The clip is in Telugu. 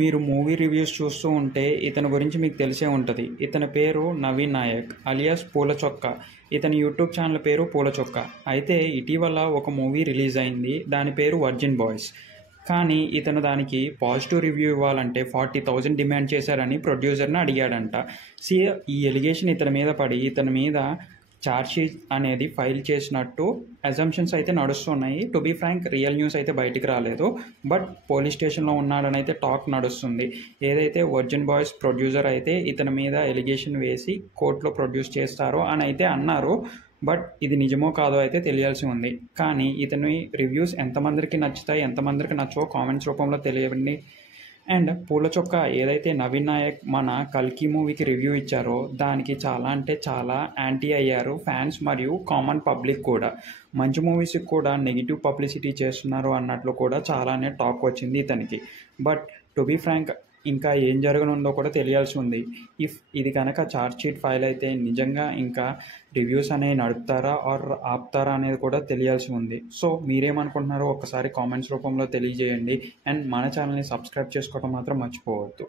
మీరు మూవీ రివ్యూస్ చూస్తూ ఉంటే ఇతని గురించి మీకు తెలిసే ఉంటుంది. ఇతని పేరు నవీన్ నాయక్ అలియాస్ పూల చొక్క. ఇతని యూట్యూబ్ ఛానల్ పేరు పూల చొక్క. అయితే ఇటీవల ఒక మూవీ రిలీజ్ అయింది, దాని పేరు వర్జిన్ బాయ్స్. కానీ ఇతను దానికి పాజిటివ్ రివ్యూ ఇవ్వాలంటే 40,000 డిమాండ్ చేశారని ప్రొడ్యూసర్ని అడిగాడంట. సి ఈ ఎలిగేషన్ ఇతని మీద పడి ఇతని మీద ఛార్జ్షీట్ అనేది ఫైల్ చేసినట్టు అజంప్షన్స్ అయితే నడుస్తున్నాయి. To be frank, real news అయితే బయటికి రాలేదు. బట్ పోలీస్ స్టేషన్లో ఉన్నాడని అయితే టాక్ నడుస్తుంది. ఏదైతే వర్జిన్ బాయ్స్ ప్రొడ్యూసర్ అయితే ఇతని మీద ఎలిగేషన్ వేసి కోర్టులో ప్రొడ్యూస్ చేస్తారో అని అయితే అన్నారు. బట్ ఇది నిజమో కాదో అయితే తెలియాల్సి ఉంది. కానీ ఇతని రివ్యూస్ ఎంతమందికి నచ్చుతాయి, ఎంతమందికి నచ్చవో కామెంట్స్ రూపంలో తెలియండి. అండ్ పూల చొక్క ఏదైతే నవీన్ నాయక్ మన కల్కి మూవీకి రివ్యూ ఇచ్చారో దానికి చాలా అంటే చాలా యాంటీ అయ్యారు ఫ్యాన్స్ మరియు కామన్ పబ్లిక్ కూడా. మంచి మూవీస్కి కూడా నెగిటివ్ పబ్లిసిటీ చేస్తున్నారు అన్నట్లు కూడా చాలానే టాక్ వచ్చింది ఇతనికి. బట్ టు బీ ఫ్రాంక్, ఇంకా ఏం జరగనుందో కూడా తెలియాల్సి ఉంది. ఇఫ్ ఇది కనుక ఛార్జ్షీట్ ఫైల్ అయితే నిజంగా ఇంకా రివ్యూస్ అనేవి నడుపుతారా ఆర్ ఆపుతారా అనేది కూడా తెలియాల్సి ఉంది. సో మీరేమనుకుంటున్నారో ఒకసారి కామెంట్స్ రూపంలో తెలియజేయండి. అండ్ మన ఛానల్ని సబ్స్క్రైబ్ చేసుకోవడం మాత్రం మర్చిపోవద్దు.